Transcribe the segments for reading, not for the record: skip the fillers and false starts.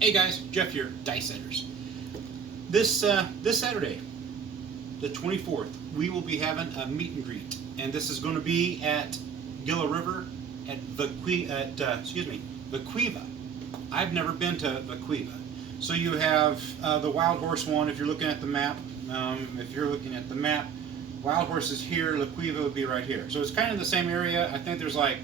Hey guys, Jeff here, Dice Setters. This Saturday, the 24th, we will be having a meet and greet, and this is going to be at Gila River at Vaquiva. I've never been to Vaquiva, so you have the Wild Horse one. If you're looking at the map, Wild Horse is here. Vaquiva would be right here. So it's kind of the same area. I think there's like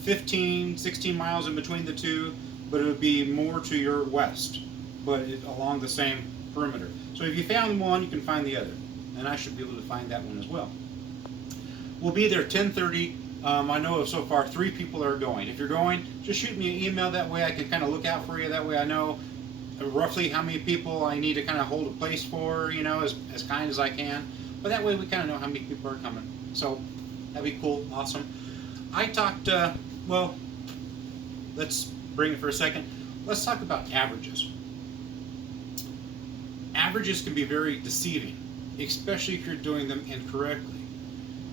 15, 16 miles in between the two, but it would be more to your west, but along the same perimeter. So if you found one, you can find the other, and I should be able to find that one as well. We'll be there 10:30. I know so far 3 people are going. If you're going, just shoot me an email. That way I can kind of look out for you. That way I know roughly how many people I need to kind of hold a place for, as kind as I can. But that way we kind of know how many people are coming. So that'd be cool, awesome. I talked, well, let's bring it for a second. Let's talk about averages. Averages can be very deceiving, especially if you're doing them incorrectly.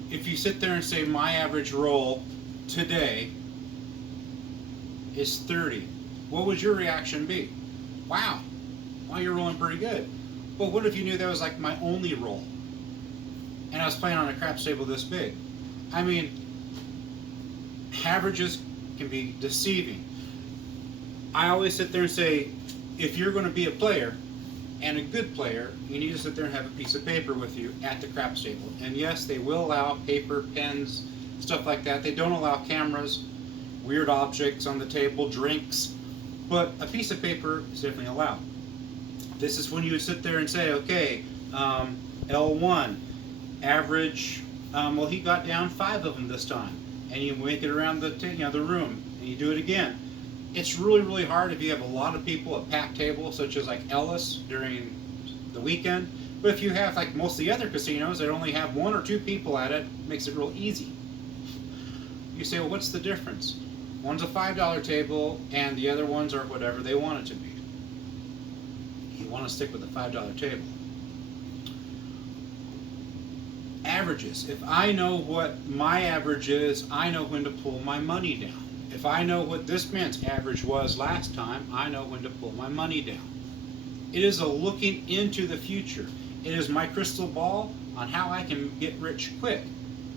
If you sit there and say, my average roll today is 30, what would your reaction be? Wow, you're rolling pretty good. But what if you knew that was like my only roll, and I was playing on a craps table this big? I mean, averages can be deceiving. I always sit there and say, if you're going to be a player, and a good player, you need to sit there and have a piece of paper with you at the craps table. And yes, they will allow paper, pens, stuff like that. They don't allow cameras, weird objects on the table, drinks, but a piece of paper is definitely allowed. This is when you would sit there and say, okay, L1, average, well, he got down 5 of them this time. And you make it around the room, and you do it again. It's really, really hard if you have a lot of people at packed tables, such as like Ellis during the weekend. But if you have like most of the other casinos that only have 1 or 2 people at it, it makes it real easy. You say, well, what's the difference? One's a $5 table, and the other ones are whatever they want it to be. You want to stick with the $5 table. Averages. If I know what my average is, I know when to pull my money down. If I know what this man's average was last time, I know when to pull my money down. It is a looking into the future. It is my crystal ball on how I can get rich quick,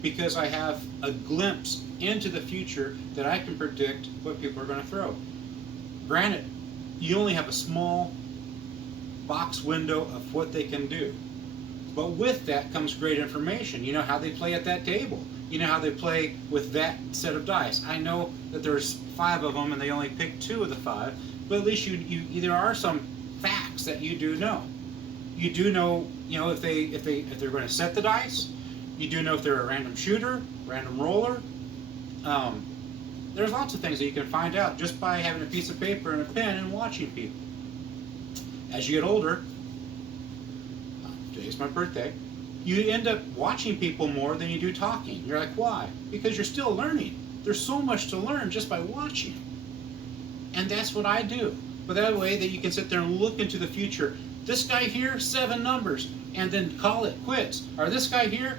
because I have a glimpse into the future that I can predict what people are going to throw. Granted, you only have a small box window of what they can do. But with that comes great information. You know how they play at that table. You know how they play with that set of dice. I know that there's 5 of them and they only pick 2 of the 5, but at least you there are some facts that you do know. You do know, if they're going to set the dice. You do know if they're a random shooter, random roller. There's lots of things that you can find out just by having a piece of paper and a pen and watching people. As you get older, today's my birthday, you end up watching people more than you do talking. You're like, why? Because you're still learning. There's so much to learn just by watching. And that's what I do. But that way that you can sit there and look into the future. This guy here, 7 numbers, and then call it quits. Or this guy here,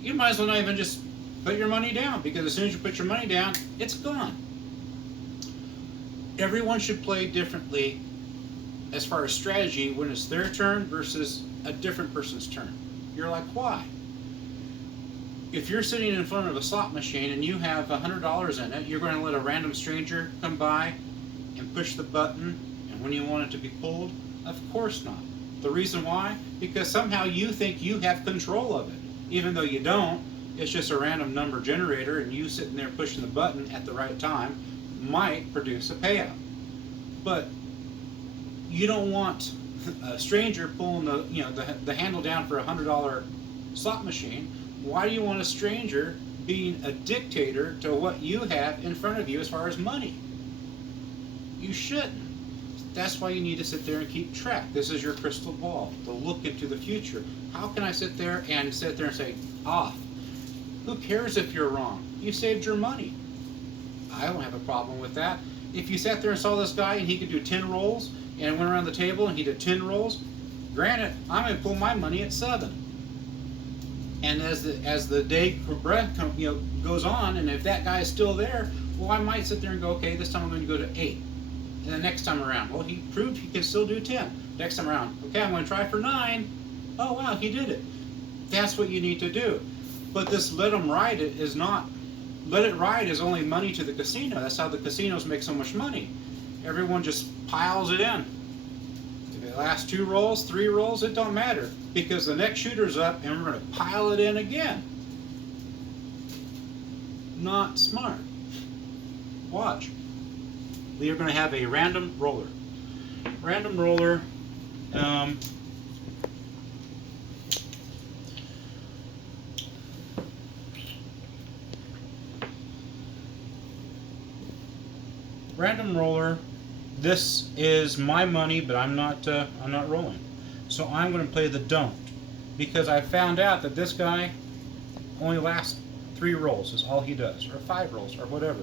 you might as well not even just put your money down, because as soon as you put your money down, it's gone. Everyone should play differently as far as strategy when it's their turn versus a different person's turn. You're like, why? If you're sitting in front of a slot machine and you have $100 in it, you're going to let a random stranger come by and push the button, and when you want it to be pulled? Of course not. The reason why? Because somehow you think you have control of it, even though you don't. It's just a random number generator, and you sitting there pushing the button at the right time might produce a payout. But you don't want a stranger pulling the handle down for a $100 slot machine. Why do you want a stranger being a dictator to what you have in front of you as far as money? You shouldn't. That's why you need to sit there and keep track. This is your crystal ball to look into the future. How can I sit there and say, off? Who cares if you're wrong? You saved your money. I don't have a problem with that. If you sat there and saw this guy and he could do 10 rolls and went around the table and he did 10 rolls, granted, I'm going to pull my money at 7. And as the day goes on, and if that guy is still there, well, I might sit there and go, okay, this time I'm going to go to 8. And the next time around, well, he proved he can still do 10. Next time around, okay, I'm going to try for 9. Oh, wow, he did it. That's what you need to do. But this let them ride it is not. Let it ride is only money to the casino. That's how the casinos make so much money. Everyone just piles it in. If it lasts 2 rolls, 3 rolls, it don't matter. Because the next shooter's up and we're going to pile it in again. Not smart. Watch. We are going to have a random roller. Random roller. Random roller. This is my money, but I'm not rolling. So I'm going to play the don't, because I found out that this guy only lasts 3 rolls. Is all he does, or 5 rolls, or whatever.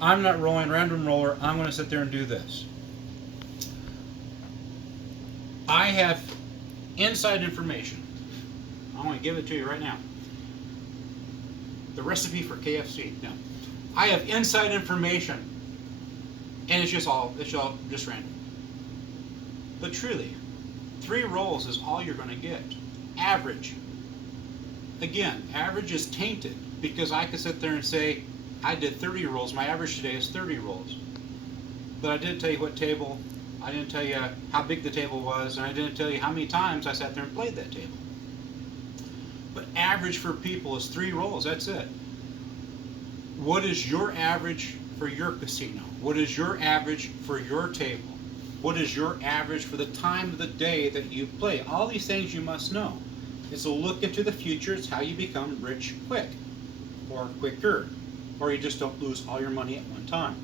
I'm not rolling random roller. I'm going to sit there and do this. I have inside information. I'm going to give it to you right now. The recipe for KFC. No, I have inside information, and it's just random. But truly, 3 rolls is all you're going to get. Average. Again, average is tainted because I could sit there and say, I did 30 rolls. My average today is 30 rolls. But I didn't tell you what table, I didn't tell you how big the table was, and I didn't tell you how many times I sat there and played that table. But average for people is 3 rolls. That's it. What is your average for your casino? What is your average for your table? What is your average for the time of the day that you play? All these things you must know. It's a look into the future. It's how you become rich quick, or quicker, or you just don't lose all your money at one time.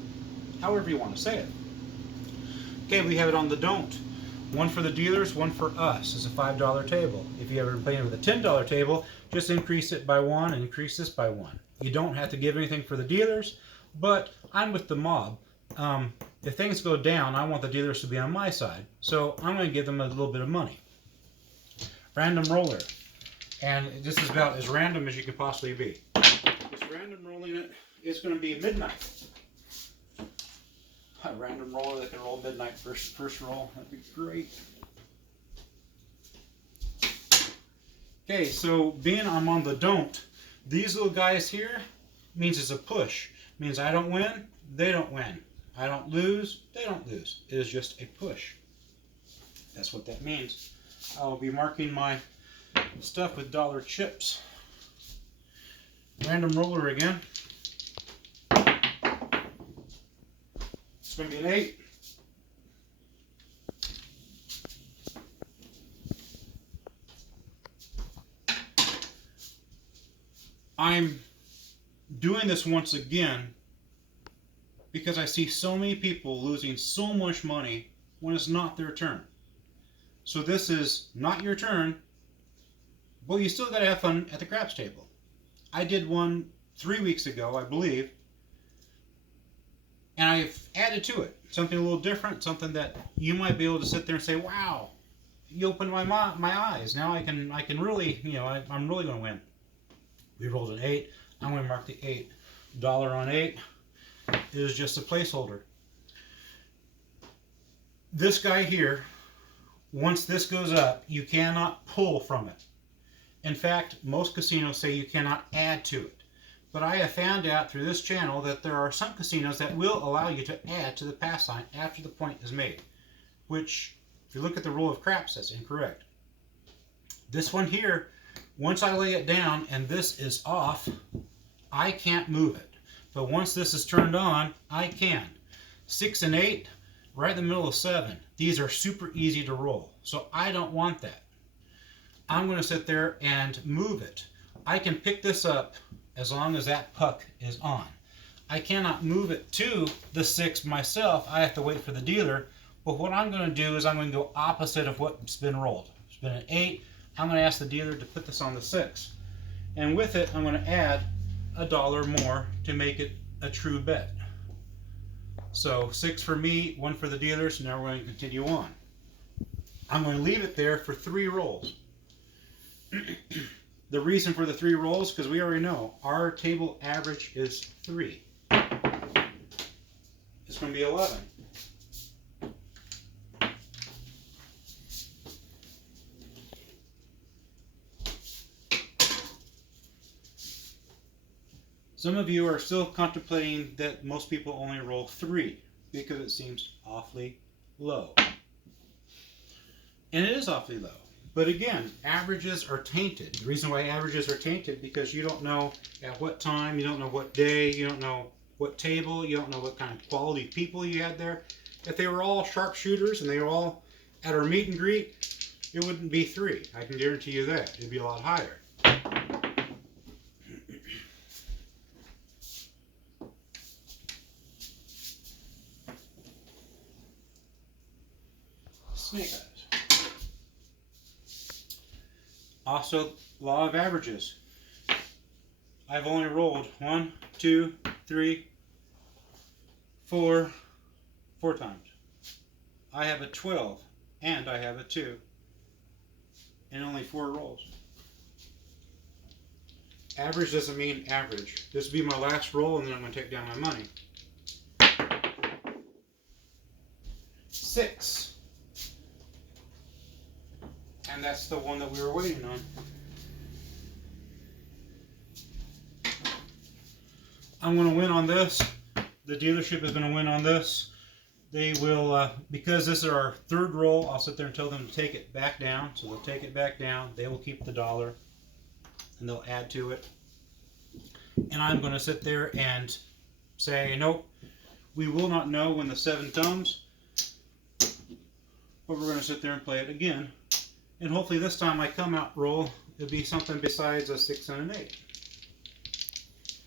However you want to say it. Okay, we have it on the don't. One for the dealers, one for us. It's a $5 table. If you ever playing with a $10 table, just increase it by 1 and increase this by 1. You don't have to give anything for the dealers, but I'm with the mob. If things go down, I want the dealers to be on my side. So I'm going to give them a little bit of money. Random roller. And this is about as random as you could possibly be. Just random rolling it, it's going to be midnight. A random roller that can roll midnight first roll. That'd be great. Okay, so being I'm on the don't, these little guys here means it's a push. Means I don't win, they don't win. I don't lose, they don't lose. It is just a push. That's what that means. I'll be marking my stuff with dollar chips. Random roller again. It's going to be an 8. I'm doing this once again because I see so many people losing so much money when it's not their turn. So this is not your turn, but you still got to have fun at the craps table. I did one 3 weeks ago, I believe, and I've added to it something a little different, something that you might be able to sit there and say, "Wow, you opened my eyes. Now I can really, I'm really going to win." We rolled an 8. I'm going to mark the $8 on 8 is just a placeholder. This guy here, once this goes up, you cannot pull from it. In fact, most casinos say you cannot add to it. But I have found out through this channel that there are some casinos that will allow you to add to the pass line after the point is made. Which, if you look at the rule of craps, that's incorrect. This one here, once I lay it down and this is off, I can't move it. But once this is turned on, I can. 6 and 8, right in the middle of 7. These are super easy to roll. So I don't want that. I'm going to sit there and move it. I can pick this up as long as that puck is on. I cannot move it to the 6 myself. I have to wait for the dealer. But what I'm going to do is I'm going to go opposite of what's been rolled. It's been an 8. I'm going to ask the dealer to put this on the 6. And with it, I'm going to add $1 more to make it a true bet. So 6 for me, 1 for the dealers, and now we're going to continue on. I'm going to leave it there for 3 rolls. The reason for the 3 rolls, because we already know our table average is 3. It's going to be 11. Some of you are still contemplating that most people only roll 3 because it seems awfully low. And it is awfully low. But again, averages are tainted. The reason why averages are tainted because you don't know at what time, you don't know what day, you don't know what table, you don't know what kind of quality people you had there. If they were all sharpshooters and they were all at our meet and greet, it wouldn't be 3. I can guarantee you that. It'd be a lot higher. Snake eyes. Also, law of averages. I've only rolled 1, 2, 3, 4 times. I have a 12 and I have a 2 and only 4 rolls. Average doesn't mean average. This will be my last roll and then I'm going to take down my money. 6. And that's the one that we were waiting on. I'm going to win on this. The dealership is going to win on this. They will, because this is our 3rd roll, I'll sit there and tell them to take it back down. So they'll take it back down. They will keep the $1 and they'll add to it. And I'm going to sit there and say, nope, we will not know when the 7 comes. But we're going to sit there and play it again. And hopefully this time I come out roll, it'll be something besides a 6 and an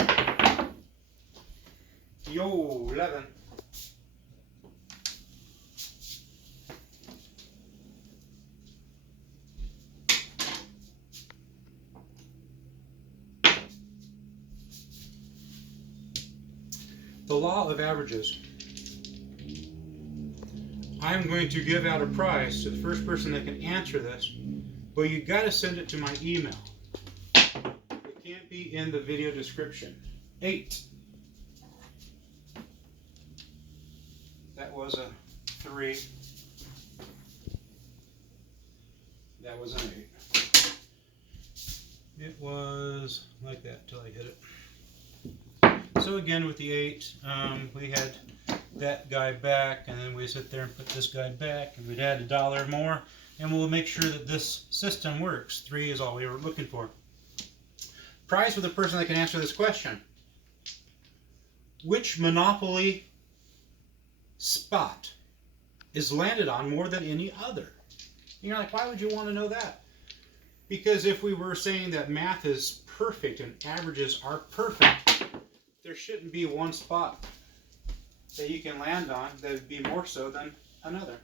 8. Yo, 11. The law of averages. I'm going to give out a prize to the first person that can answer this, but you got to send it to my email. It can't be in the video description. 8. That was a 3. That was an 8. It was like that until I hit it. So again with the 8, we had that guy back, and then we sit there and put this guy back, and we'd add $1 more, and we'll make sure that this system works. 3 is all we were looking for. Prize for the person that can answer this question. Which Monopoly spot is landed on more than any other? You're like, why would you want to know that? Because if we were saying that math is perfect and averages are perfect, there shouldn't be one spot that you can land on that would be more so than another.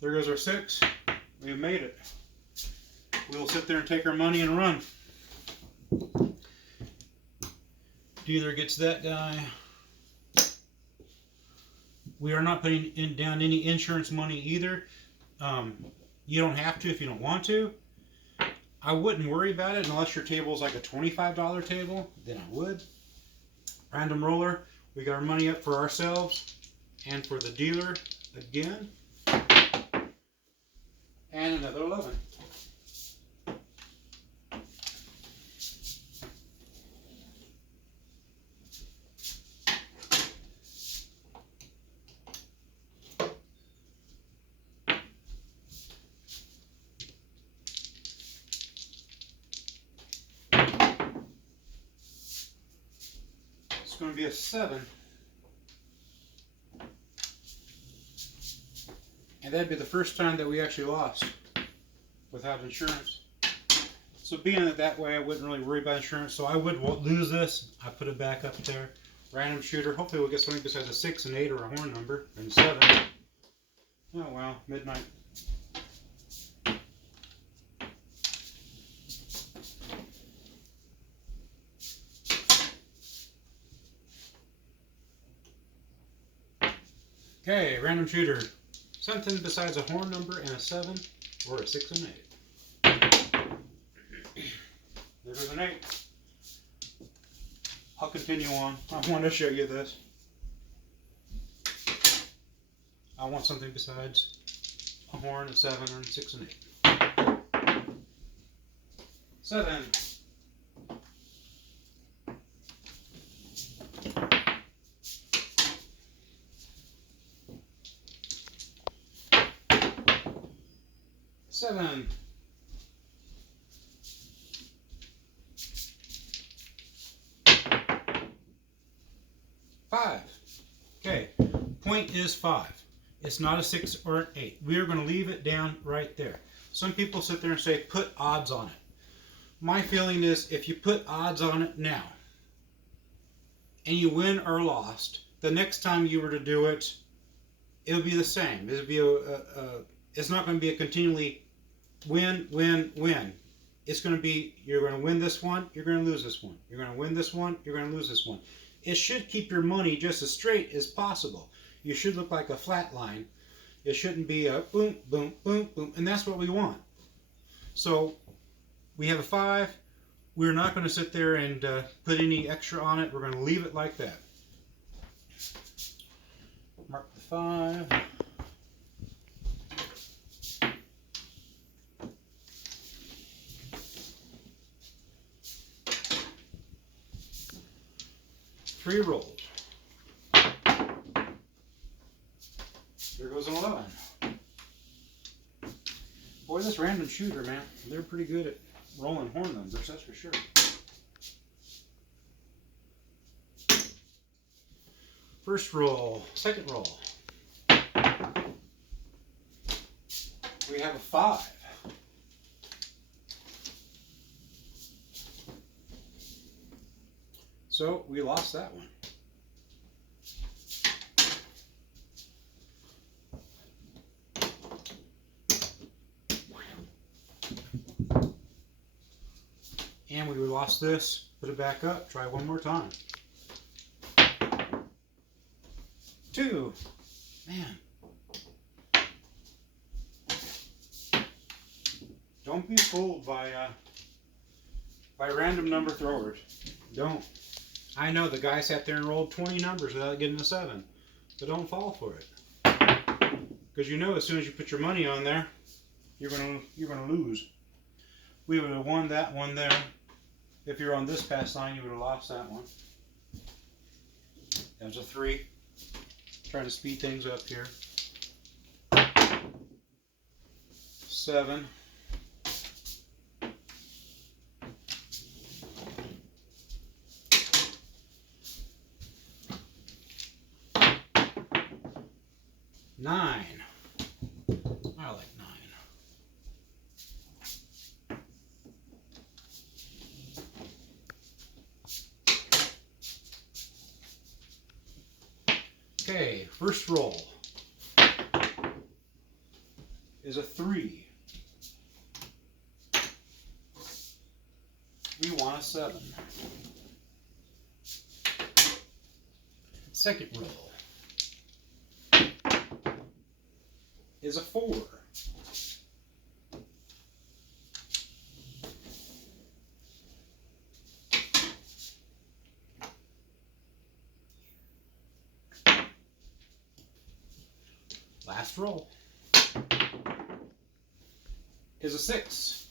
There goes our 6. We made it. We'll sit there and take our money and run. Dealer gets that guy. We are not putting down any insurance money either. You don't have to if you don't want to. I wouldn't worry about it unless your table is like a $25 table. Then I would. Random roller. We got our money up for ourselves and for the dealer again. And another 11. It's going to be a 7. And that'd be the first time that we actually lost without insurance. So being that way, I wouldn't really worry about insurance. So I would lose this. I put it back up there. Random shooter. Hopefully we'll get something besides a 6, an 8, or a horn number. And 7. Oh well, midnight. Okay, random shooter. Something besides a horn number and a 7 or a 6 and 8. There goes an 8. I'll continue on. I want to show you this. I want something besides a horn, a 7, or a 6 and 8. 7. 7. 5. Okay, point is 5. It's not a 6 or an 8. We are going to leave it down right there. Some people sit there and say, put odds on it. My feeling is, if you put odds on it now, and you win or lost, the next time you were to do it, it'll be the same. It'll be it's not going to be a continually win, win, win. It's going to be, you're going to win this one, you're going to lose this one. You're going to win this one, you're going to lose this one. It should keep your money just as straight as possible. You should look like a flat line. It shouldn't be a boom, boom, boom, boom, and that's what we want. So we have a 5. We're not going to sit there and put any extra on it. We're going to leave it like that. Mark the 5. Three rolled. There goes an 11. Boy, this random shooter, man, they're pretty good at rolling horn numbers, that's for sure. First roll, second roll. We have a 5. So we lost that one. And we lost this. Put it back up. Try one more time. 2. Man. Don't be fooled by random number throwers. Don't. I know the guy sat there and rolled 20 numbers without getting a 7. But don't fall for it. Because you know as soon as you put your money on there, you're gonna lose. We would have won that one there. If you're on this pass line, you would have lost that one. That was a 3. Trying to speed things up here. 7. 9. I like 9. Okay, first roll is a 3. We want a 7. Second roll is a 4. Last roll is a 6.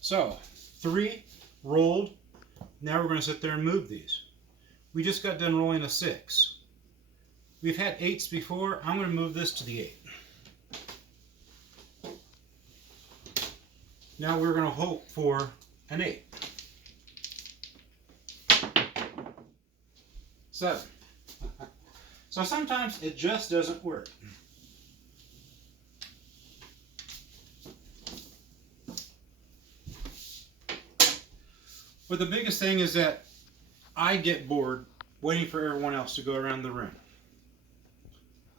So, 3 rolled. Now we're going to sit there and move these. We just got done rolling a 6. We've had 8s before. I'm going to move this to the 8. Now we're going to hope for an 8. 7. So sometimes it just doesn't work. But the biggest thing is that I get bored waiting for everyone else to go around the room.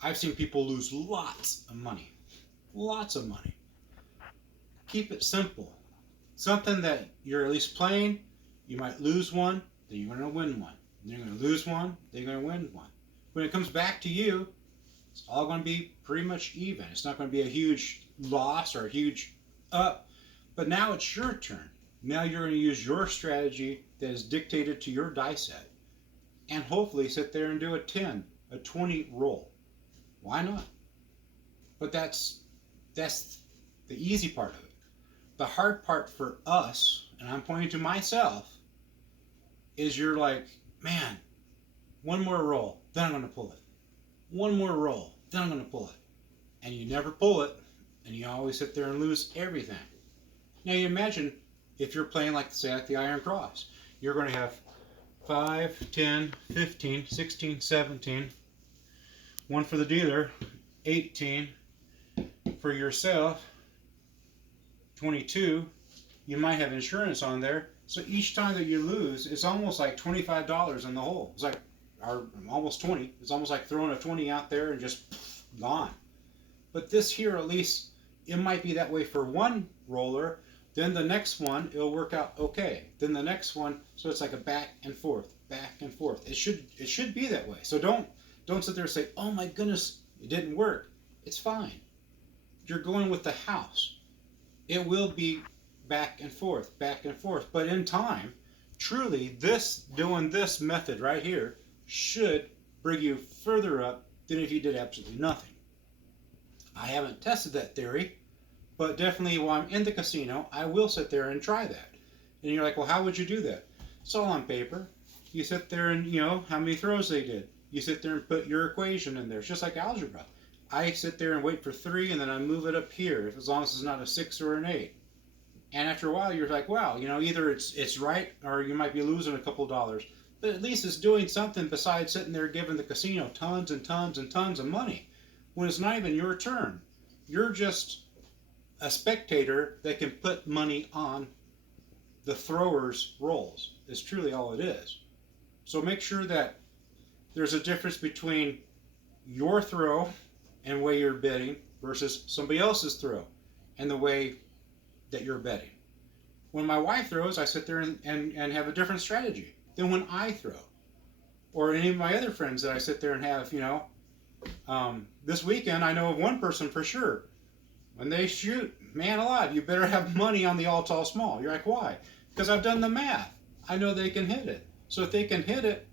I've seen people lose lots of money. Lots of money. Keep it simple. Something that you're at least playing. You might lose one, then you're going to win one. Then you're going to lose one, then you're going to win one. When it comes back to you, it's all going to be pretty much even. It's not going to be a huge loss or a huge up. But now it's your turn. Now you're going to use your strategy that is dictated to your die set. And hopefully sit there and do a 10, a 20 roll. Why not? But that's the easy part of it. The hard part for us, and I'm pointing to myself, is you're like, man, one more roll, then I'm going to pull it. One more roll, then I'm going to pull it. And you never pull it, and you always sit there and lose everything. Now you imagine if you're playing like, say, like the Iron Cross. You're going to have 5, 10, 15, 16, 17. One for the dealer, 18. For yourself, 22. You might have insurance on there. So each time that you lose, it's almost like $25 in the hole. It's like, or almost 20. It's almost like throwing a 20 out there and just gone. But this here, at least, it might be that way for one roller. Then the next one, it'll work out okay. Then the next one, so it's like a back and forth, back and forth. It should be that way. So don't sit there and say, oh my goodness, it didn't work. It's fine. You're going with the house. It will be back and forth, back and forth. But in time, truly, doing this method right here should bring you further up than if you did absolutely nothing. I haven't tested that theory, but definitely while I'm in the casino, I will sit there and try that. And you're like, well, how would you do that? It's all on paper. You sit there and, how many throws they did. You sit there and put your equation in there. It's just like algebra. I sit there and wait for 3, and then I move it up here, as long as it's not a 6 or an 8. And after a while, you're like, wow, either it's right, or you might be losing a couple dollars. But at least it's doing something besides sitting there giving the casino tons and tons and tons of money when it's not even your turn. You're just a spectator that can put money on the thrower's rolls. Is truly all it is. So make sure that there's a difference between your throw and the way you're betting versus somebody else's throw and the way that you're betting. When my wife throws, I sit there and have a different strategy than when I throw. Or any of my other friends that I sit there and have, this weekend I know of one person for sure. When they shoot, man alive, you better have money on the all tall small. You're like, why? Because I've done the math. I know they can hit it. So if they can hit it,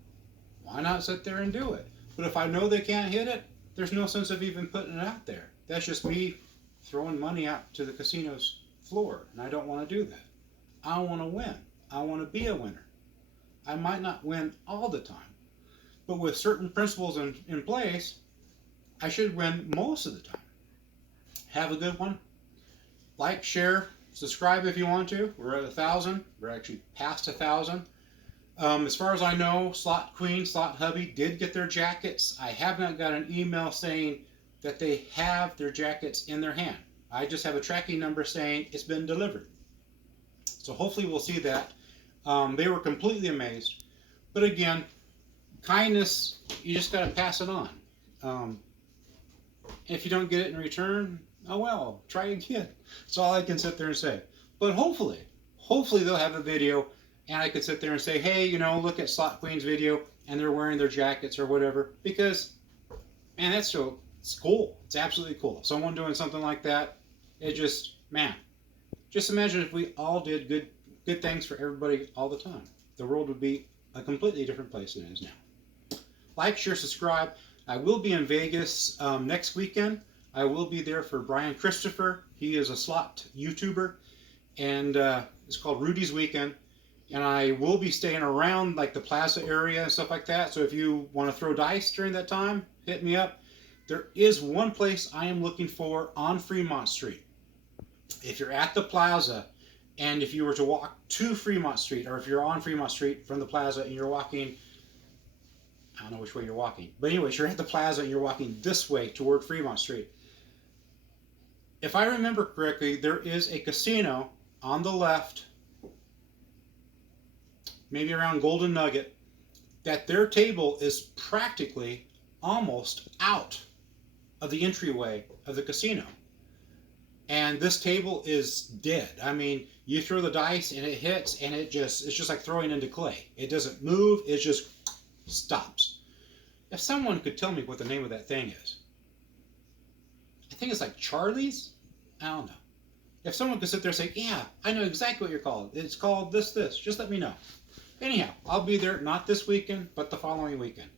why not sit there and do it? But if I know they can't hit it, there's no sense of even putting it out there. That's just me throwing money out to the casino's floor, and I don't want to do that. I want to win. I want to be a winner. I might not win all the time, but with certain principles in place, I should win most of the time. Have a good one. Like, share, subscribe if you want to. We're at 1,000. We're actually past 1,000. As far as I know, Slot Queen, Slot Hubby did get their jackets. I have not got an email saying that they have their jackets in their hand. I just have a tracking number saying it's been delivered. So hopefully we'll see that. They were completely amazed. But again, kindness, you just got to pass it on. If you don't get it in return, oh well, try again. That's all I can sit there and say. But hopefully they'll have a video and I could sit there and say, hey, look at Slot Queen's video and they're wearing their jackets or whatever. Because, man, it's cool. It's absolutely cool. Someone doing something like that, just imagine if we all did good things for everybody all the time. The world would be a completely different place than it is now. Like, share, subscribe. I will be in Vegas next weekend. I will be there for Brian Christopher. He is a slot YouTuber, and it's called Rudy's Weekend. And I will be staying around like the plaza area and stuff like that. So if you want to throw dice during that time, hit me up. There is one place I am looking for on Fremont Street. If you're at the plaza, and if you were to walk to Fremont Street, or if you're on Fremont Street from the plaza and you're walking, I don't know which way you're walking, but anyways, you're at the plaza and you're walking this way toward Fremont Street. If I remember correctly, there is a casino on the left, maybe around Golden Nugget, that their table is practically almost out of the entryway of the casino. And this table is dead. I mean, you throw the dice and it hits and it's just like throwing into clay. It doesn't move, it just stops. If someone could tell me what the name of that thing is. I think it's like Charlie's? I don't know. If someone could sit there and say, yeah, I know exactly what you're called. It's called this. Just let me know. Anyhow, I'll be there not this weekend, but the following weekend.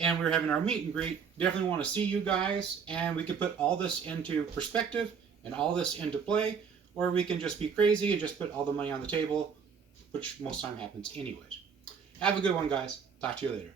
And we're having our meet and greet. Definitely want to see you guys. And we can put all this into perspective and all this into play. Or we can just be crazy and just put all the money on the table, which most time happens anyways. Have a good one, guys. Talk to you later.